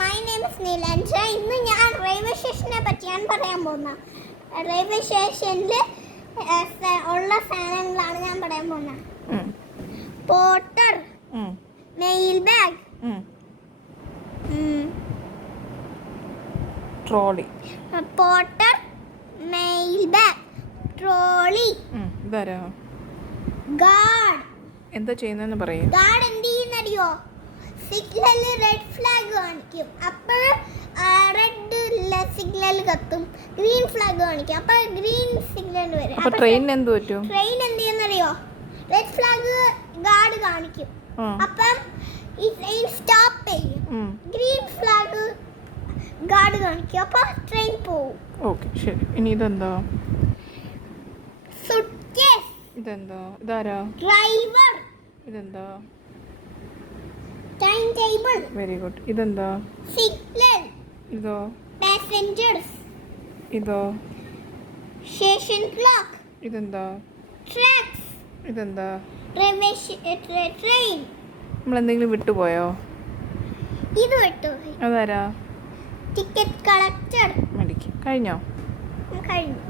My name is നീലൻഷ. ഇന്ന് ഞാൻ railway സ്റ്റേഷനെ പറ്റിയാണ് പറയാൻ പോകുന്നത്. റെയിൽവേ സ്റ്റേഷനിൽ ഉള്ള സാധനങ്ങളാണ് ഞാൻ പറയാൻ പോകുന്നത്. Porter, mail bag, trolley. Porter, mail bag, trolley. Guard. എന്താ ചെയ്യുന്നതെന്ന് പറയും. ഗാർഡ് എന്ത് ചെയ്യുന്നറിയോ? സിഗ്നലിൽ റെഡ് ഫ്ലാഗ് കാണിക്കും, അപ്പോൾ റെഡ് സിഗ്നൽ കത്തും. ഗ്രീൻ ഫ്ലാഗ് കാണിക്കും, അപ്പോൾ ഗ്രീൻ സിഗ്നൽ വരും. അപ്പോൾ ട്രെയിനിന് എന്ത് പറ്റും? ട്രെയിൻ എന്ത് ചെയ്യുന്നറിയോ? റെഡ് ഫ്ലാഗ് ഗാർഡ് കാണിക്കും, അപ്പം ഈ ട്രെയിൻ സ്റ്റോപ്പ് ചെയ്യും. ഗ്രീൻ ഫ്ലാഗ് ഗാർഡ് കാണിക്കും, അപ്പോൾ ട്രെയിൻ പോവും. ഓക്കെ, ശരി. ഇനി ഇതെന്താ? സുട്ട്കേസ്. ഇതെന്താ? ഇതാരാ? ഡ്രൈവർ. ഇതെന്താ? Time table. Very good. ഇതെന്താ? സിഗ്നൽ. ഇതോ? പാസഞ്ചേഴ്സ്. ഇതോ? Station clock. ഇതെന്താ? ട്രാക്സ്. ഇതെന്താ? ട്രെയിൻ. നമ്മളെന്തെങ്കിലും വിട്ടുപോയോ? ഇത് വിട്ടു. അതാരാ? Ticket collector. മേടിക്കും. കഴിഞ്ഞോ? കഴിഞ്ഞു.